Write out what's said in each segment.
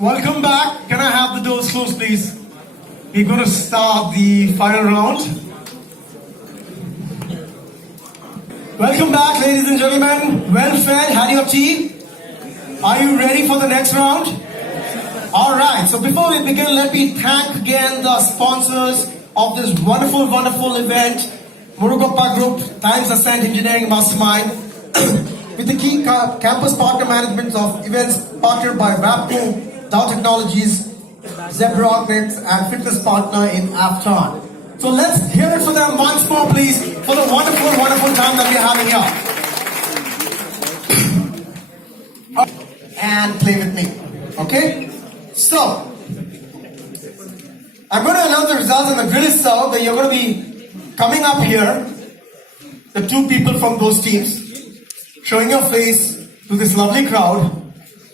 Welcome back. Can I have the doors closed, please? We're going to start the final round. Welcome back, ladies and gentlemen. Well fed, had your tea? Are you ready for the next round? Alright, so before we begin, let me thank again the sponsors of this wonderful, wonderful event, Murugappa Group, Times Ascent Engineering Mastermind, with the key campus partner management of events partnered by Wapco, Dow Technologies, Zebrognet, and fitness partner in Afton. So let's hear it for them once more, please, for the wonderful, wonderful time that we're having here. And play with me, okay? So, I'm going to announce the results, and the drill is so that you're going to be coming up here, the two people from those teams, showing your face to this lovely crowd,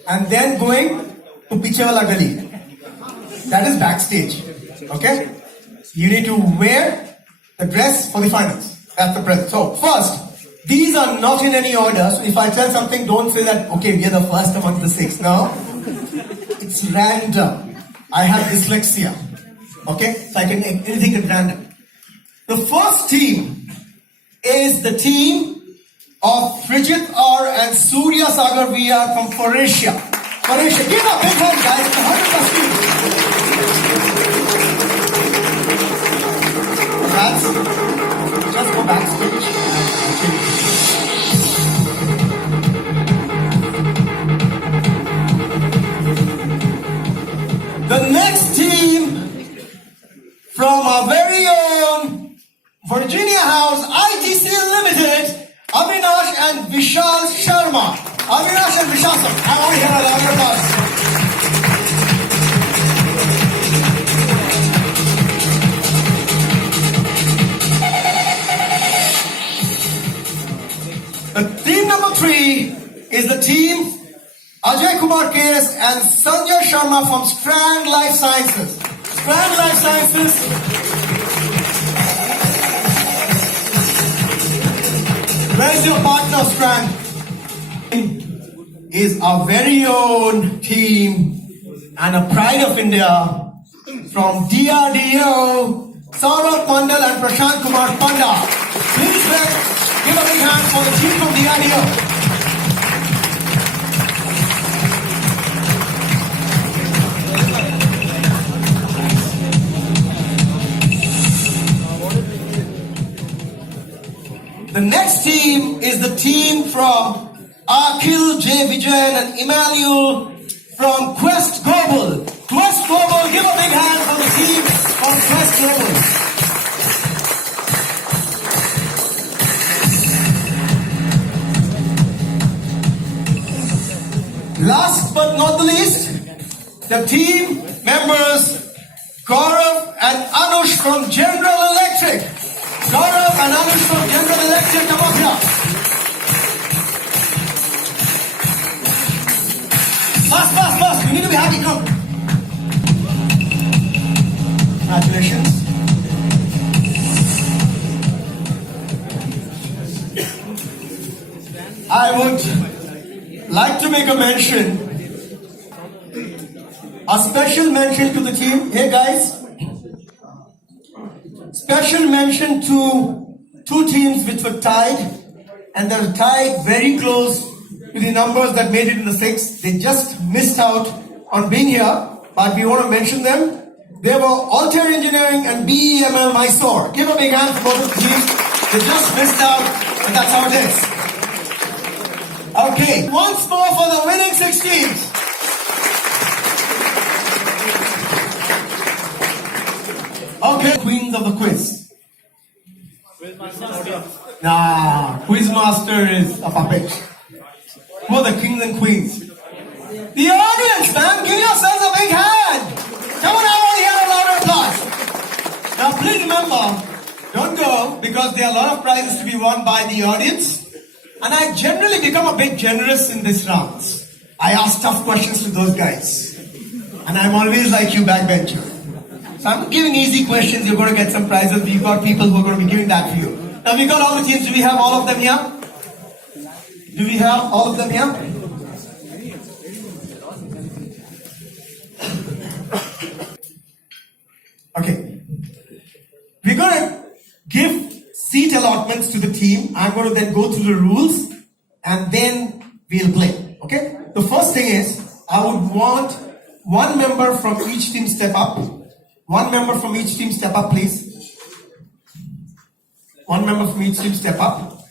and then going to Pichewala Gali. That is backstage, okay? You need to wear the dress for the finals. That's the present. So first, these are not in any order. So if I tell something, don't say that, okay, we are the first among the six. No, it's random. I have dyslexia, okay? So I can make anything at random. The first team is the team of Frijit R and Surya Sagar VR from Croatia. Croatia, give a big hand, guys. It's 100% team. Just go backstage. The next team from our very own Virginia House, ITC Limited, Avinash and Vishal Sharma. Avinash and Vishal, I want to hear a louder applause. Team number 3 is the team Ajay Kumar KS and Sanjay Sharma from Strand Life Sciences. Strand Life Sciences. Where's your partner, Strand? Is our very own team and a pride of India from DRDO, Saurabh Mandal and Prashant Kumar Panda. Please give a big hand for the team from DRDO. The next team is the team from Akhil J. Vijayan and Emmanuel from Quest Global. Quest Global, give a big hand for the team from Quest Global. Last but not the least, the team members Gaurav and Anush from General Electric. Gaurav and Anush from General Electric, come up here. Fast. You need to be happy, come. Congratulations. I would like to make a mention, a special mention to the team. Hey guys, special mention to two teams which were tied, and they're tied very close to the numbers that made it in the 6. They just missed out on being here, but we want to mention them. They were Altair Engineering and BEML Mysore. Give a big hand for both of the teams. They just missed out, and that's how it is. Okay, once more for the winning 6 teams. Okay, queens of the quiz. Nah, quiz master is a puppet. Who are the kings and queens? The audience, man, give yourselves a big hand. Come on, I want to hear a louder applause. Now, please remember, don't go, because there are a lot of prizes to be won by the audience. And I generally become a bit generous in these rounds. I ask tough questions to those guys. And I'm always like you, backbencher. So I'm giving easy questions, you're going to get some prizes. We've got people who are going to be giving that for you. Now we got all the teams, do we have all of them here? Do we have all of them here? comments to the team. I'm going to then go through the rules and then we'll play. Okay? The first thing is, I would want one member from each team step up. One member from each team step up, please. One member from each team step up.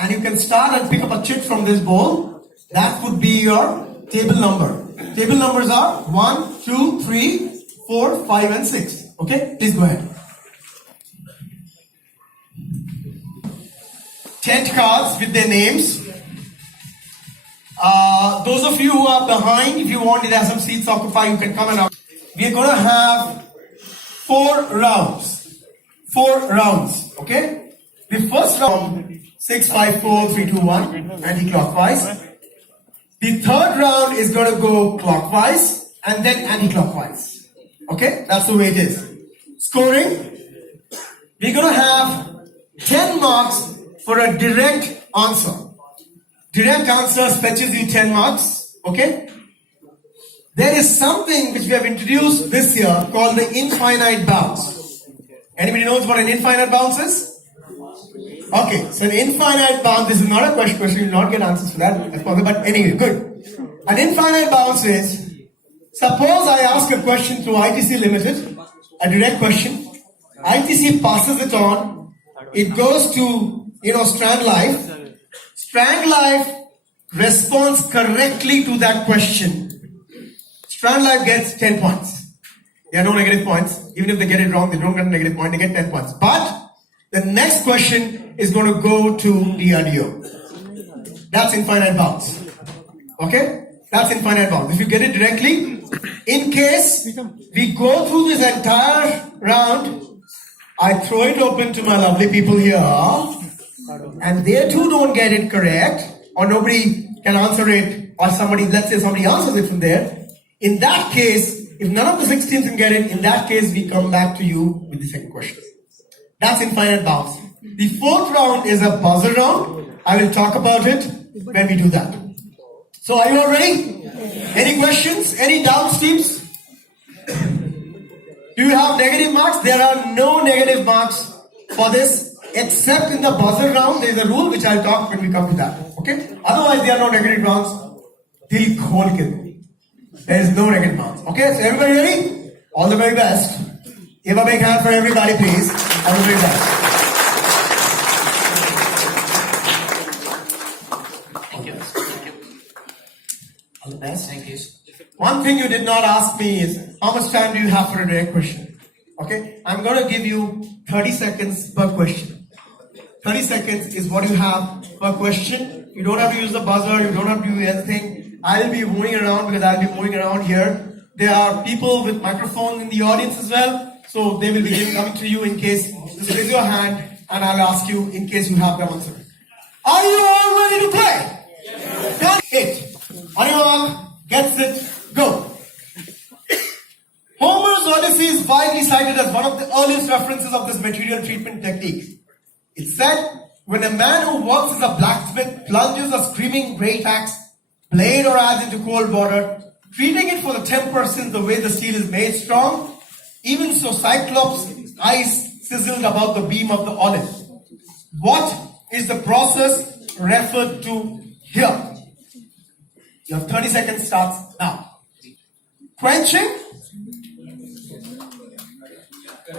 And you can start and pick up a chit from this bowl. That would be your table number. Table numbers are 1, 2, 3, 4, 5 and 6. Okay? Please go ahead. 10 cards with their names. Those of you who are behind, if you want to have some seats occupied, you can come and out. We are going to have 4 rounds. 4 rounds. Okay? The first round, 6, 5, 4, 3, 2, 1, anti-clockwise. The third round is going to go clockwise and then anti-clockwise. Okay? That's the way it is. Scoring. We're going to have 10 marks for a direct answer. Direct answer fetches you 10 marks. Okay? There is something which we have introduced this year called the infinite bounce. Anybody knows what an infinite bounce is? Okay, so an infinite bounce, this is not a question, you will not get answers for that, but anyway, good. An infinite bounce is, suppose I ask a question to ITC Limited, a direct question, ITC passes it on, it goes to, Strand Life. Strand Life responds correctly to that question. Strand Life gets 10 points. There are no negative points. Even if they get it wrong, they don't get a negative point, they get 10 points. But the next question is going to go to DRDO. That's infinite bounds. Okay? That's infinite bounds. If you get it directly, in case we go through this entire round, I throw it open to my lovely people here, and they too don't get it correct, or nobody can answer it, or let's say somebody answers it from there. In that case, if none of the 6 teams can get it, in that case, we come back to you with the second question. That's infinite bounce. The fourth round is a buzzer round. I will talk about it when we do that. So are you all ready? Any questions? Any doubts, teams? Do you have negative marks? There are no negative marks for this, except in the buzzer round. There is a rule which I'll talk when we come to that. Okay? Otherwise, there are no negative rounds. Dil khol ke. There is no negative marks. Okay? So everybody ready? All the very best. Give a big hand for everybody, please. All the very best. Thank you. All the best. Thank you. One thing you did not ask me is, how much time do you have for a direct question? Okay? I'm going to give you 30 seconds per question. 30 seconds is what you have per question. You don't have to use the buzzer. You don't have to do anything. I'll be moving around because I'll be moving around here. There are people with microphones in the audience as well. So they will be coming to you in case, just raise your hand and I'll ask you in case you have the answer. Are you all ready to play? Yes. 8. On your mark, gets it, go. Homer's Odyssey is widely cited as one of the earliest references of this material treatment technique. It said, when a man who works as a blacksmith plunges a screaming great axe, blade or adze into cold water, treating it for the 10% the way the steel is made strong, even so Cyclops' eyes sizzled about the beam of the olive. What is the process referred to here? Your 30 seconds starts now. Quenching?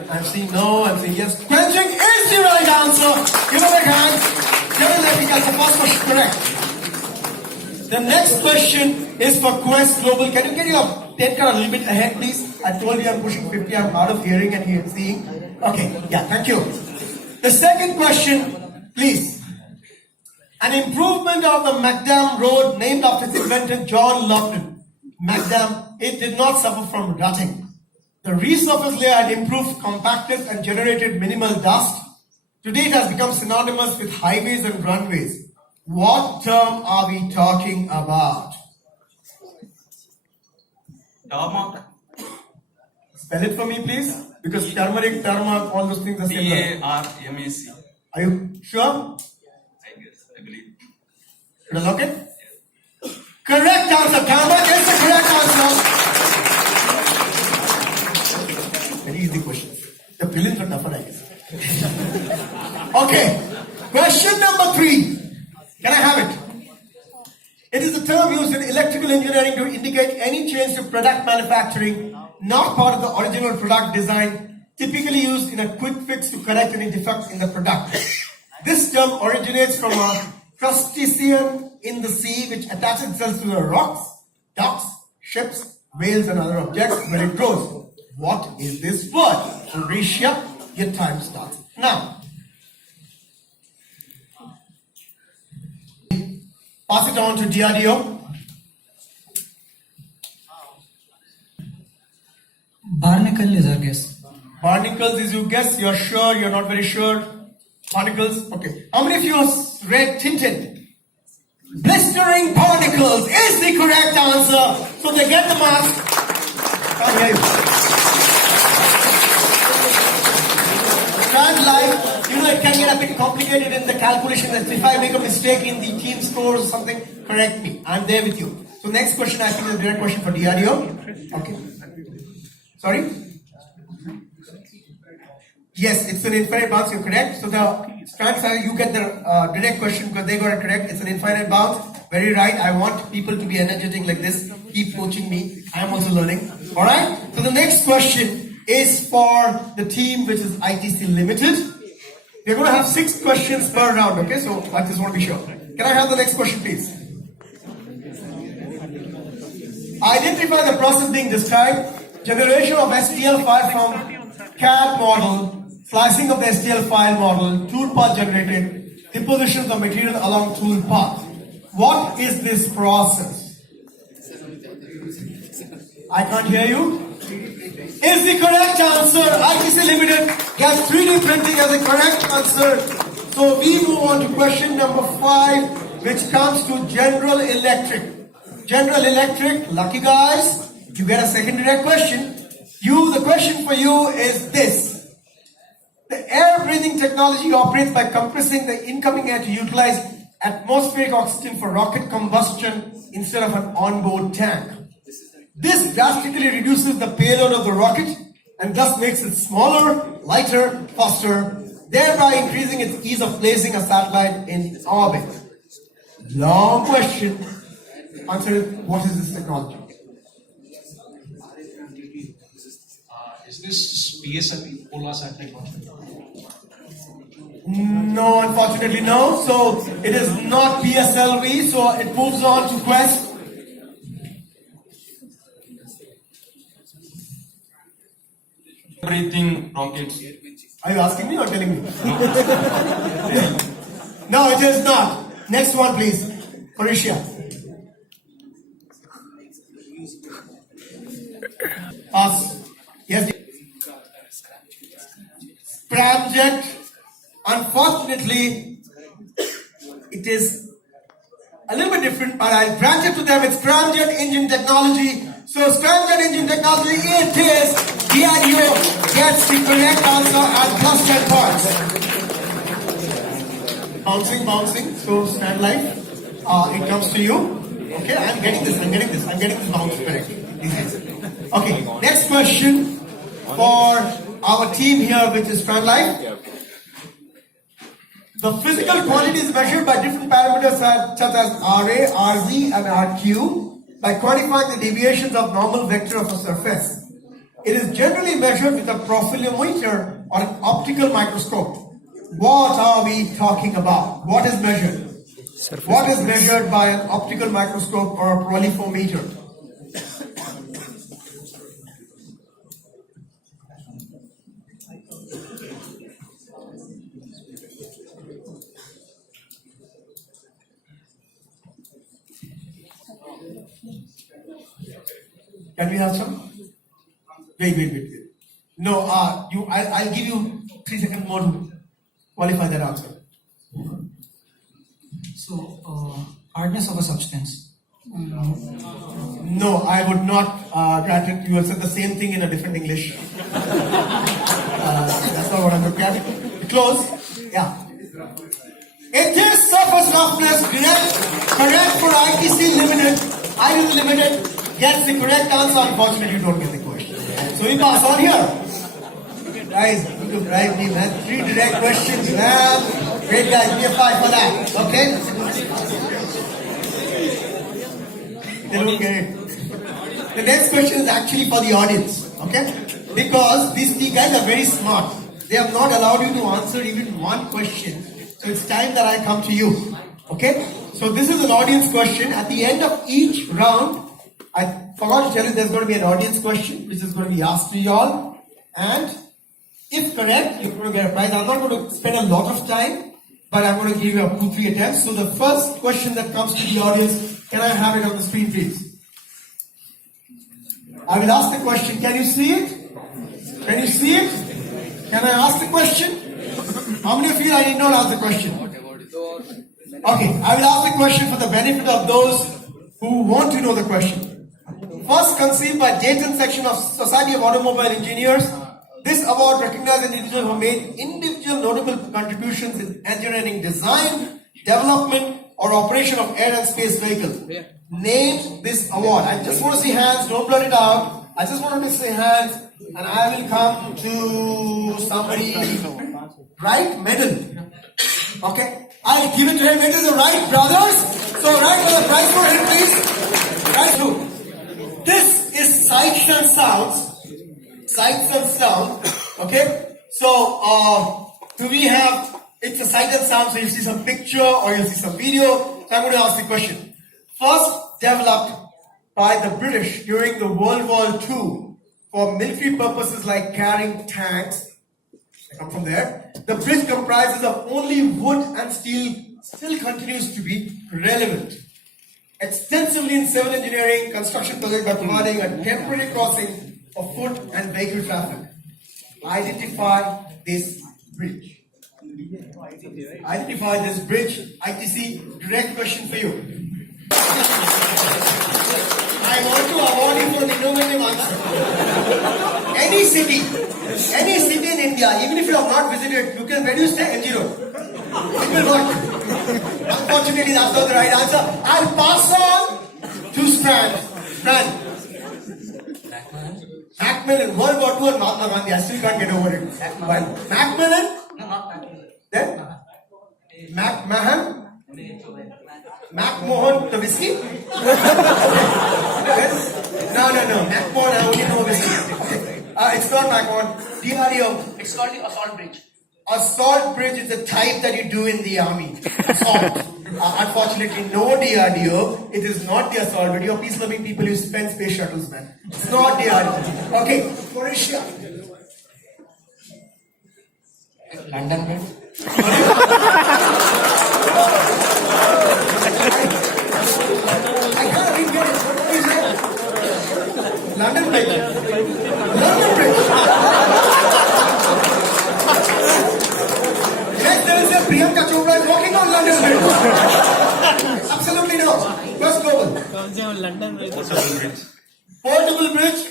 I'm seeing no, I'm seeing yes. Quenching is the right answer. Give a big hand. Kevin, let me get the first question correct. The next question is for Quest Global. Can you get your 10 card a little bit ahead, please? I told you I'm pushing 50. I'm hard of hearing and seeing. Okay, yeah, thank you. The second question, please. An improvement of the Macadam Road named after its inventor John Loudon. Macadam, it did not suffer from rutting. The resurface layer had improved compactness and generated minimal dust. Today it has become synonymous with highways and runways. What term are we talking about? Tarmac. Spell it for me, please. Because turmeric, tarmac, all those things are similar. Tarmac. Are you sure? I believe. Should I lock it? Yes. Correct answer. Tarmac is the correct answer. Very easy question. The prelims are tougher, I guess. Okay. electrical engineering to indicate any change to product manufacturing, not part of the original product design, typically used in a quick fix to correct any defect in the product. This term originates from a crustacean in the sea which attaches itself to the rocks, ducks, ships, whales and other objects where it grows. What is this word? Horatia, your time starts now. Pass it on to DRDO. Barnacle is our guess. Barnacles is your guess. You're sure? You're not very sure? Barnacles? Okay. How many of you have read Tintin? Blistering barnacles is the correct answer. So they get the marks. Can't hear you. Can't lie. You know, it can get a bit complicated in the calculation. That if I make a mistake in the team scores or something, correct me. I'm there with you. So next question, I think is a direct question for DRDO. Okay. Sorry? Yes, it's an infinite bounce, you're correct. So the strands are, you get the direct question because they got it correct. It's an infinite bounce. Very right. I want people to be energetic like this. Keep coaching me. I'm also learning. Alright? So the next question is for the team which is ITC Limited. We're going to have 6 questions per round, okay? So I just want to be sure. Can I have the next question, please? Identify the process being described. Generation of STL file from CAD model, slicing of the STL file model, tool path generated, deposition of the material along tool path. What is this process? I can't hear you. Is the correct answer. ITC Limited gets 3D printing as the correct answer. So we move on to question number 5, which comes to General Electric. General Electric, lucky guys, you get a second direct question. The question for you is this. The air breathing technology operates by compressing the incoming air to utilize atmospheric oxygen for rocket combustion instead of an onboard tank. This drastically reduces the payload of the rocket and thus makes it smaller, lighter, faster, thereby increasing its ease of placing a satellite in orbit. Long question. Answer is, what is this technology? Is this PSLV, Polar Satellite Launch? No, unfortunately no. So it is not PSLV. So it moves on to Quest. Breathing rockets. Are you asking me or telling me? No, it is not. Next one, please. Horatia. Pass. Yes. Scramjet. Unfortunately, it is a little bit different, but I'll grant it to them. It's scramjet engine technology. So scramjet engine technology, it is. DRDO gets the correct answer at plus 10 points. Bouncing. So stand live. It comes to you. Okay, I'm getting this bounce correct. Okay, next question for our team here, which is Stand Live. The physical quantity is measured by different parameters such as RA, RZ, and RQ by quantifying the deviations of normal vector of a surface. It is generally measured with a profilometer or an optical microscope. What are we talking about? What is measured? What is measured by an optical microscope or a profilometer? Can we have some? Wait. No, I'll give you 3 seconds more to qualify that answer. So, hardness of a substance. No, I would not grant it. You have said the same thing in a different English. That's not what I'm looking at. Close. Yeah. It is surface roughness. Correct for ITC Limited. ITC Limited gets the correct answer. Unfortunately, you don't get the question. So we pass on here. Guys, you can drive me, man. 3 direct questions, man. Great guys, give me a 5 for that. Okay? They don't get it. The next question is actually for the audience, okay? Because these three guys are very smart. They have not allowed you to answer even one question. So it's time that I come to you, okay? So this is an audience question. At the end of each round, I forgot to tell you there's going to be an audience question which is going to be asked to y'all. And if correct, you're going to get a prize. I'm not going to spend a lot of time, but I'm going to give you a 2-3 attempts. So the first question that comes to the audience, can I have it on the screen, please? I will ask the question. Can you see it? Can you see it? Can I ask the question? How many of you I did not ask the question? Okay, I will ask the question for the benefit of those who want to know the question. First conceived by Dayton section of Society of Automobile Engineers, this award recognizes individuals who made individual notable contributions in engineering design, development, or operation of air and space vehicles. Name this award. I just want to see hands, don't blur it out. I just want to see hands, and I will come to somebody. Right medal. Okay, I'll give it to him. It is the right brothers. So right for the prize for him, please. Right through. This is Sights and Sounds. Sights and Sound. Okay. So do we have? It's a sight and sound. So you see some picture or you see some video. So I'm going to ask the question. First developed by the British during the World War II for military purposes like carrying tanks. I come from there. The bridge comprises of only wood and steel, still continues to be relevant. Extensively in civil engineering, construction project by providing a temporary crossing of foot and vehicle traffic. Identify this bridge. Identify this bridge. ITC, direct question for you. I want to award you for an innovative answer. Any city in India, even if you have not visited, you can reduce the NG road. It will work. Unfortunately, that's not the right answer. I'll pass on to Strand. Macmillan, World War II and Mahatma Gandhi. I still can't get over it. Macmillan? No, not Macmillan. Then? McMohan, the whiskey? No. McMohan, I only know whiskey. It's not McMohan. DRDO. It's called the Assault Bridge. Assault bridge is a type that you do in the army. Assault. Unfortunately, no DRDO. It is not the assault bridge. You're peace-loving people who spend space shuttles, man. It's not DRDO. Okay, Croatia. London Bridge. I can't even get it. What is it? London Bridge. London Bridge. Yes, there is a Priyanka Chopra is walking on London Bridge. Absolutely no. First global. London Bridge. Portable bridge.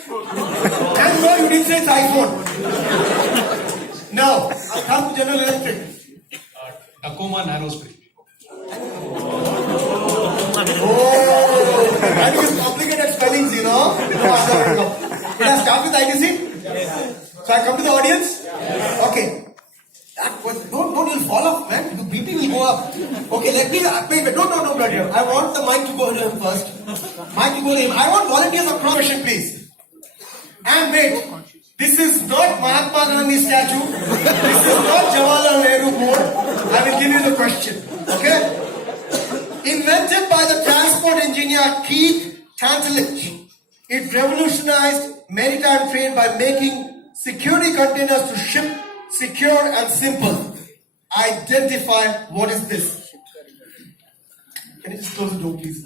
And no, you didn't say it's iPhone. Now, I'll come to General Electric. Tacoma Narrows Bridge. And you complicated spellings, you know. Did I start with ITC? So I come to the audience? Okay. That was, don't you'll fall off, man. The BP will go up. Okay, let me, wait, don't, bloody hell. I want the mic to go to him first. Mic to go to him. I want volunteers across question, please. And wait, this is not Mahatma Gandhi statue. This is not Jawaharlal Nehru board. I will give you the question. Okay? Invented by the transport engineer Keith Tantelich, it revolutionized maritime trade by making security containers to ship secure and simple. Identify what is this. Can you just close the door, please?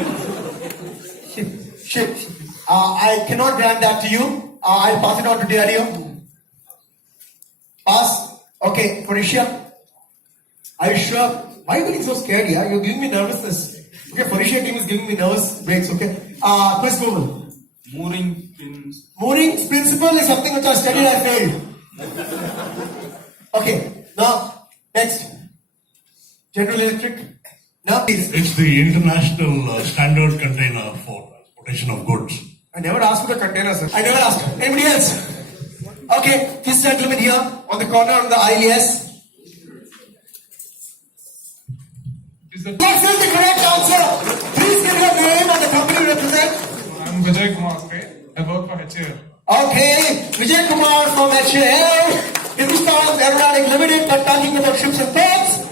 Ship. I cannot grant that to you. I'll pass it on to DRDO. Pass. Okay, Felicia. Are you sure? Why are you getting so scared here? You're giving me nervousness. Okay, Felicia team is giving me nervous breaks, okay? Quiz Google. Mooring pins. Mooring principle is something which I studied, I failed. Okay, now, next. General Electric. Now, please. It's the international standard container for transportation of goods. I never asked for the container, sir. I never asked. Anybody else? Okay, this gentleman here on the corner on the aisle, yes. This This is the correct answer. Please give your name and the company you represent. I'm Vijay Kumar. I work for HAL. Okay, Vijay Kumar from HAL. Hindustan Aeronautic Limited, but talking about ships and boats.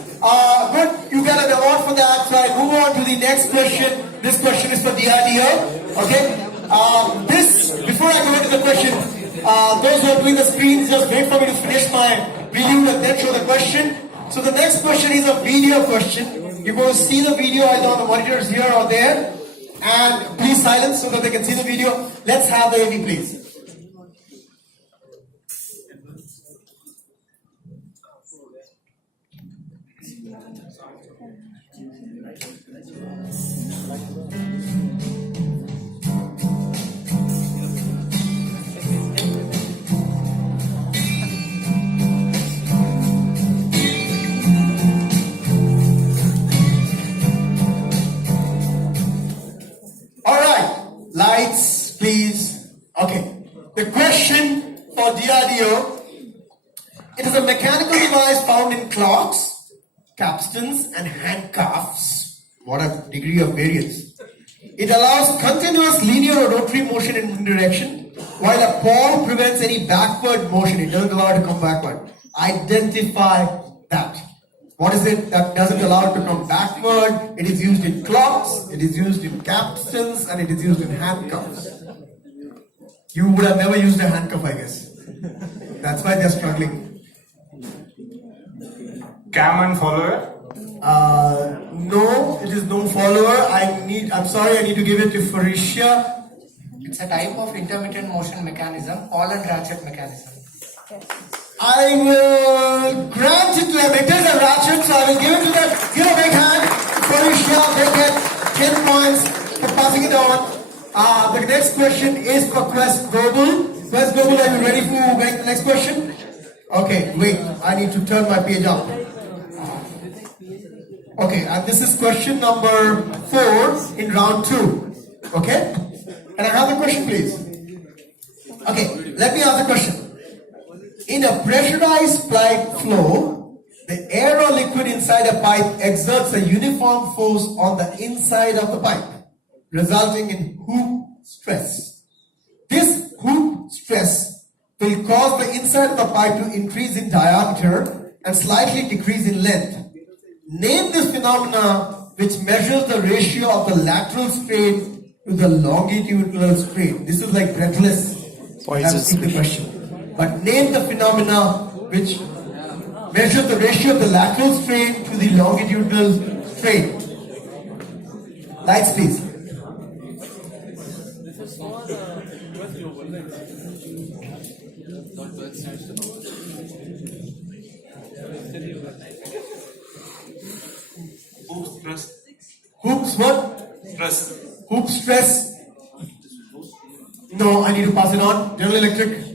Good, you get an award for that. So I move on to the next question. This question is for DRDO. Okay. Before I go into the question, those who are doing the screens, just wait for me to finish my review and then show the question. So the next question is a video question. You're going to see the video either on the monitors here or there. And please silence so that they can see the video. Let's have the AV please. Lights, please. Okay. The question for DRDO. It is a mechanical device found in clocks, capstans, and handcuffs. What a degree of variance. It allows continuous linear or rotary motion in one direction, while a pawl prevents any backward motion. It doesn't allow it to come backward. Identify that. What is it that doesn't allow it to come backward? It is used in clocks, it is used in capstans, and it is used in handcuffs. You would have never used a handcuff, I guess. That's why they're struggling. Cam and follower. No, it is no follower. I'm sorry, I need to give it to Felicia. It's a type of intermittent motion mechanism, ball and ratchet mechanism. I will grant it to them. It is a ratchet, so I will give it to them. Give a big hand. Felicia, they get 10 points for passing it on. The next question is for Quest Global. Quest Global, are you ready for the next question? Okay, wait. I need to turn my page up. Okay, and this is question number 4 in round 2. Okay? Can I have the question, please? Okay, let me ask the question. In a pressurized pipe flow, the air or liquid inside a pipe exerts a uniform force on the inside of the pipe, resulting in hoop stress. This hoop stress will cause the inside of the pipe to increase in diameter and slightly decrease in length. Name this phenomena which measures the ratio of the lateral strain to the longitudinal strain. This is like breathless. Asking the question. But name the phenomena which measures the ratio of the lateral strain to the longitudinal strain. Lights, please. Hoop stress. Hoops what? Stress. Hoop stress. No, I need to pass it on. General Electric.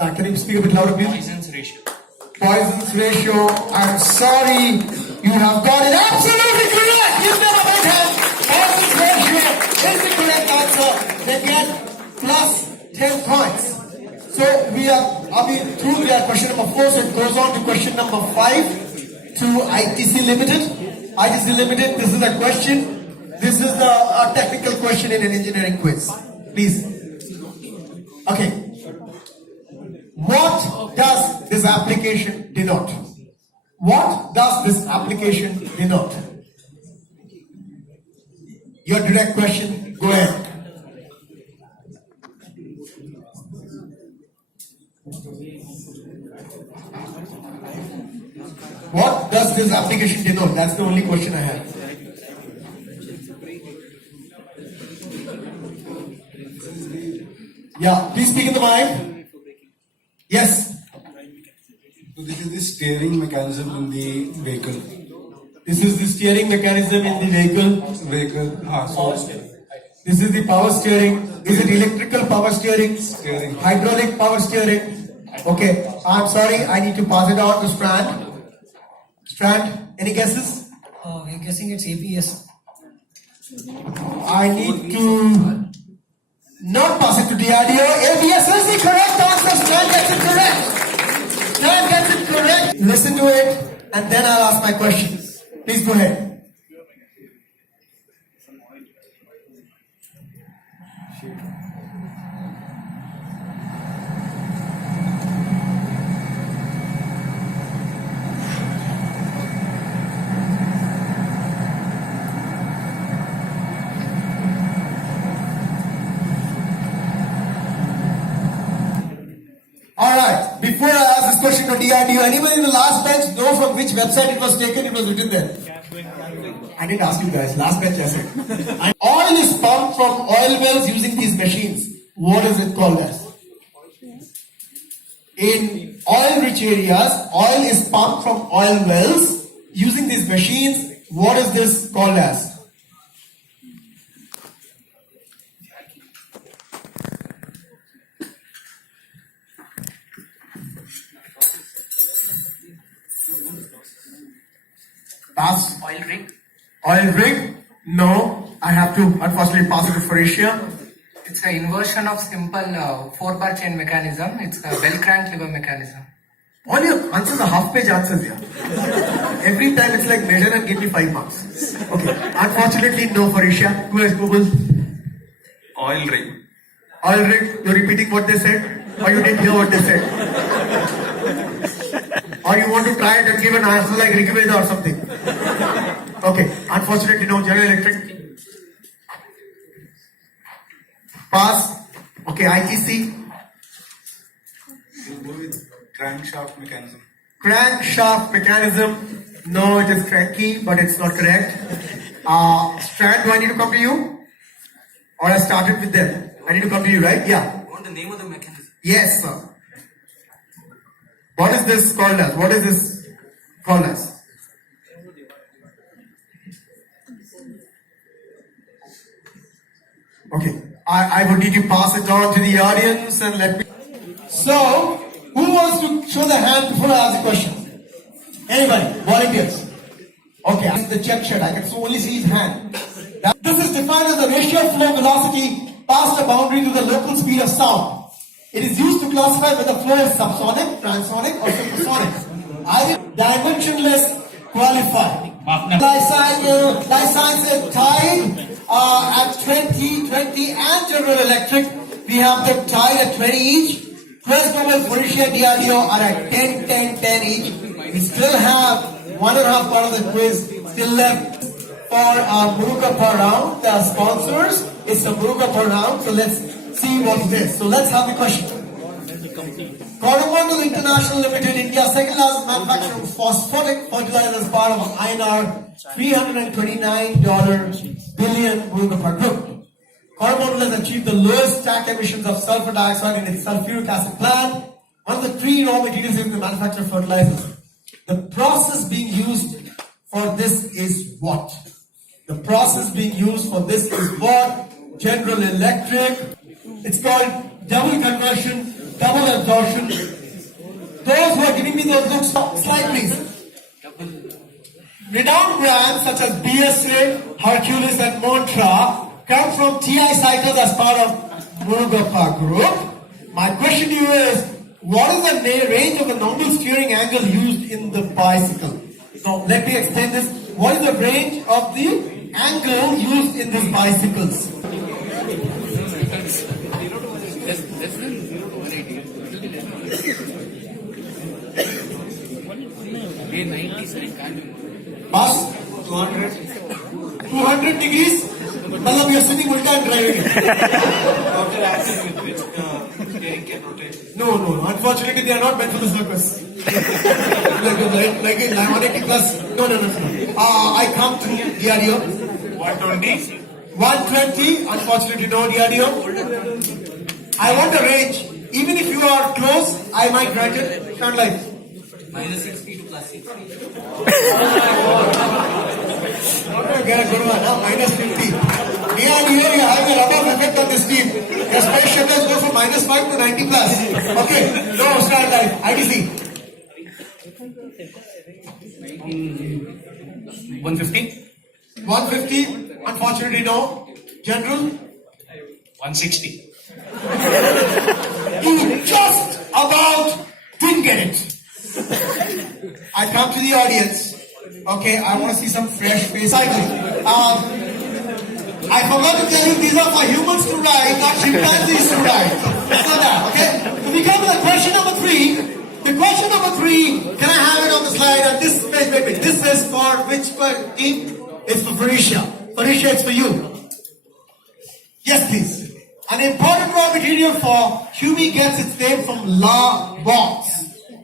Can you speak a bit louder, please? Poisson's ratio. Poisson's ratio. I'm sorry. You have got it absolutely correct. Give them a big hand. Poisson's ratio is the correct answer. They get plus 10 points. So we are through with our question number 4. So it goes on to question number 5 to ITC Limited. ITC Limited, this is a question. This is a technical question in an engineering quiz. Please. Okay. What does this application denote? What does this application denote? Your direct question, go ahead. What does this application denote? That's the only question I have. Yeah, please speak in the mic. Yes. So this is the steering mechanism in the vehicle. This is the steering mechanism in the vehicle. This is the power steering. Is it electrical power steering? Steering. Hydraulic power steering? Okay. I'm sorry. I need to pass it on to Strand. Strand, any guesses? We're guessing it's APS. I need to not pass it to DRDO. ABS is the correct answer. Strand gets it correct. Strand gets it correct. Listen to it and then I'll ask my question. Please go ahead. Alright, before I ask this question to DRDO, anybody in the last bench know from which website it was taken? It was written there. I didn't ask you guys, last bench I said. And oil is pumped from oil wells using these machines. What is it called as? In oil-rich areas, oil is pumped from oil wells using these machines. What is this called as? Pass. Oil rig. Oil rig? No. I have to unfortunately pass it to Felicia. It's an inversion of simple 4-bar chain mechanism. It's a bell crank lever mechanism. All your answers are half-page answers here. Every time it's like measure and give me 5 marks. Okay. Unfortunately, no, Felicia. Who has Google? Oil rig. Oil rig. You're repeating what they said? Or you didn't hear what they said? Or you want to try it and give an answer like Ricky Veda or something? Okay. Unfortunately, no. General Electric. Pass. Okay. ITC. We'll go with crankshaft mechanism. Crankshaft mechanism. No, it is cranky, but it's not correct. Strand, do I need to come to you? Or I started with them? I need to come to you, right? Yeah. Want the name of the mechanism? Yes, sir. What is this called as? What is this called as? Okay. I would need to pass it on to the audience and let me. So, who wants to show the hand before I ask the question? Anybody? Volunteers? Okay, I the check sheet. I can only see his hand. This is defined as the ratio of flow velocity past a boundary to the local speed of sound. It is used to classify whether flow is subsonic, transonic, or supersonic. I dimensionless qualify. Life sciences tied at 20, and General Electric. We have them tied at 20 each. Quest Global, Felicia, DRDO are at 10, 10, 10 each. We still have 1.5 part of the quiz still left for Muruga per round. The sponsors is the Muruga per round. So let's see what it is. So let's have the question. Coromandel International Limited, India's second largest manufacturer of phosphatic fertilizers, part of INR $329 billion Muruga per group. Coromandel has achieved the lowest stack emissions of sulfur dioxide in its sulfuric acid plant, one of the 3 raw materials in the manufacture of fertilizers. The process being used for this is what? The process being used for this is what? General Electric. It's called double conversion, double absorption. Those who are giving me those looks, slide please. Renowned brands such as BSA, Hercules and Montra come from TI Cycles as part of Muruga Group. My question to you is, what is the range of the normal steering angle used in the bicycle? So let me explain this. What is the range of the angle used in these bicycles? Pass? 200 degrees? Matlab you're sitting ulta and driving it. After acting with which steering can rotate. No. Unfortunately, they are not meant for the circus. like a 180 plus. No. I come to DRDO. 120. 120. Unfortunately, no DRDO. I want a range. Even if you are close, I might grant it. Can't lie. -60 to +60. Get a good one. Now -50. DRDO, you have a rub-off effect on this team. Your space shuttles go from -5 to 90 plus. Okay. No, start life. IDC. 150. 150. Unfortunately, no. General. 160. You just about didn't get it. I come to the audience. Okay, I want to see some fresh faces. I forgot to tell you, these are for humans to ride, not chimpanzees to ride. So that, okay? So we come to the question number 3. The question number 3, can I have it on the slide? And this, wait. This is for which team? It's for Felicia. Felicia, it's for you. Yes, please. An important raw material for Humi gets its name from la box.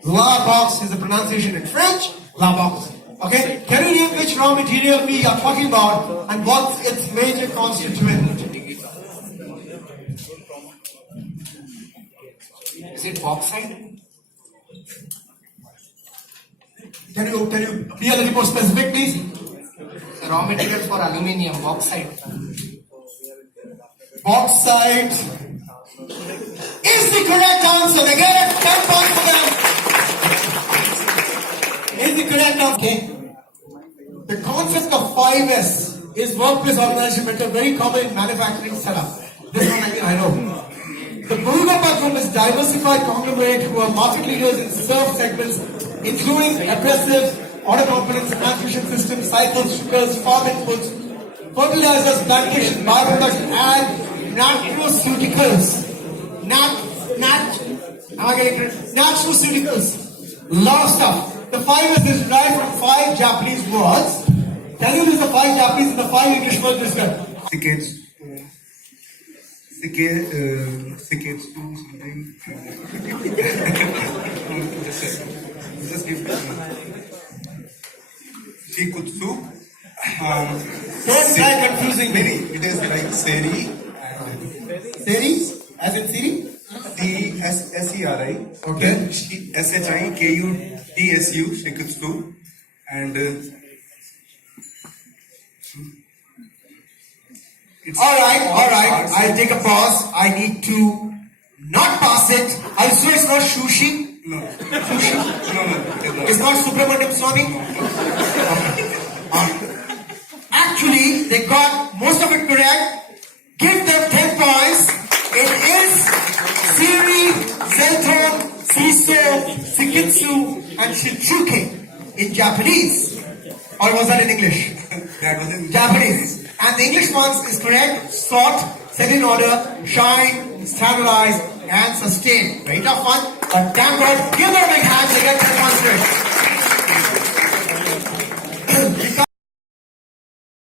La box is the pronunciation in French. La box. Okay? Can you name which raw material we are talking about and what's its major constituent? Is it bauxite? Can you be a little more specific, please? The raw material for aluminium, bauxite. Bauxite is the correct answer. They get it. 10 points for them. Is the correct answer. Okay. The concept of 5S is workplace organization method, very common in manufacturing setup. This one I know. The Burugappa Group is diversified conglomerate who are market leaders in served segments, including abrasives, auto components, transmission systems, cycles, sugars, farm inputs, fertilizers, plantation, bioproducts, and nutraceuticals. Am I getting it? Nutraceuticals. Lot of stuff. The 5S is derived from 5 Japanese words. Can you use the 5 Japanese and the 5 English words as well? Tickets to something. Just give Shikutsu. Don't try confusing me. It is like Seri. Seri? As in Siri? T-S-E-R-I. Okay. S-H-I-K-U-T-S-U. Shikutsu. And Alright. I'll take a pause. I need to not pass it. Are you sure it's not Sushi? no. Sushi? No. It's not Subramaniam Swami? Actually, they got most of it correct. Give them 10 points. It is Siri, Zenton, Siso, Sikitsu, and Shichuke in Japanese. Or was that in English? That was in Japanese. And the English ones is correct. Sort, set in order, shine, standardize, and sustain. Very tough one. But damn good. Give them a big hand. They get 10 points straight.